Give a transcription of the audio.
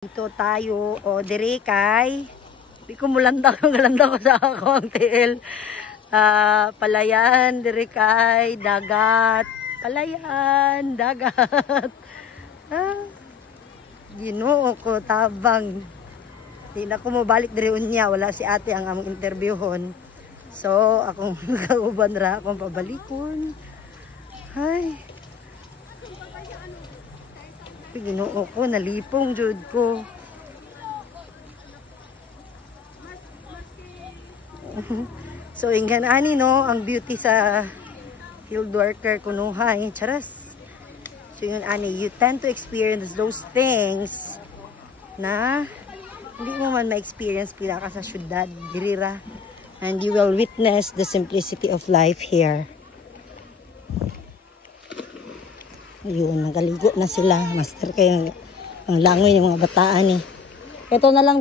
Dito tayo o dire kay di ko mulanda ko sa akong tiil. Palayan dire kay dagat. Palayan dagat. Ginoo ko tabang. Di na ko mobalik dire unya, wala si ate ang among interviewon. So akong kauban ra akong pabalikon. Hay. Ginoo ko, nalipong jud ko. So inggan ani no, ang beauty sa field worker kunuhay, charas. So yun ani, you tend to experience those things na hindi mo man ma-experience pila ka sa syudad, dirira. And you will witness the simplicity of life here. Ayun, nagaligo na sila. Master kayo ang langoy ng mga bataan eh. Ito na lang.